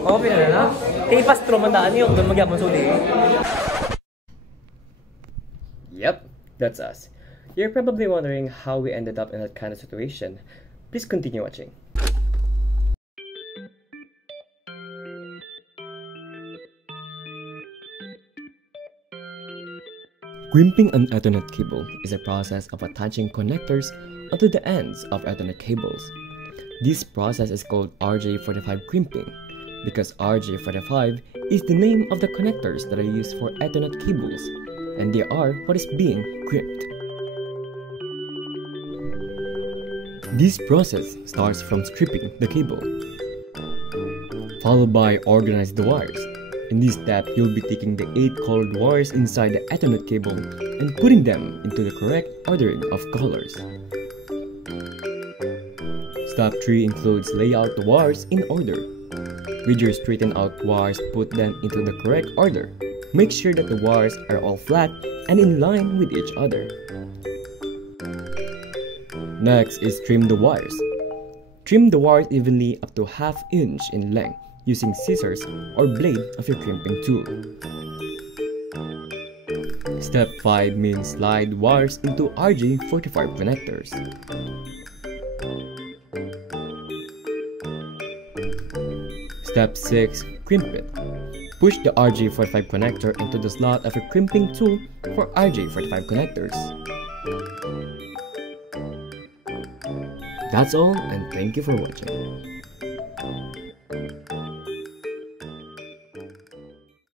Okay na na. Tipas tromandaan yung magyamon sudi. Yep, that's us. You're probably wondering how we ended up in that kind of situation. Please continue watching. Crimping an Ethernet cable is a process of attaching connectors onto the ends of Ethernet cables. This process is called RJ45 crimping because RJ45 is the name of the connectors that are used for Ethernet cables, and they are what is being crimped. This process starts from stripping the cable, followed by organizing the wires. In this step, you'll be taking the 8 colored wires inside the Ethernet cable and putting them into the correct ordering of colors. Step 3 includes lay out the wires in order. With your straightened out wires, put them into the correct order. Make sure that the wires are all flat and in line with each other. Next is trim the wires. Trim the wires evenly up to ½ inch in length using scissors or blade of your crimping tool. Step 5 means slide wires into RJ45 connectors. Step 6. Crimp it. Push the RJ45 connector into the slot of your crimping tool for RJ45 connectors. That's all, and thank you for watching.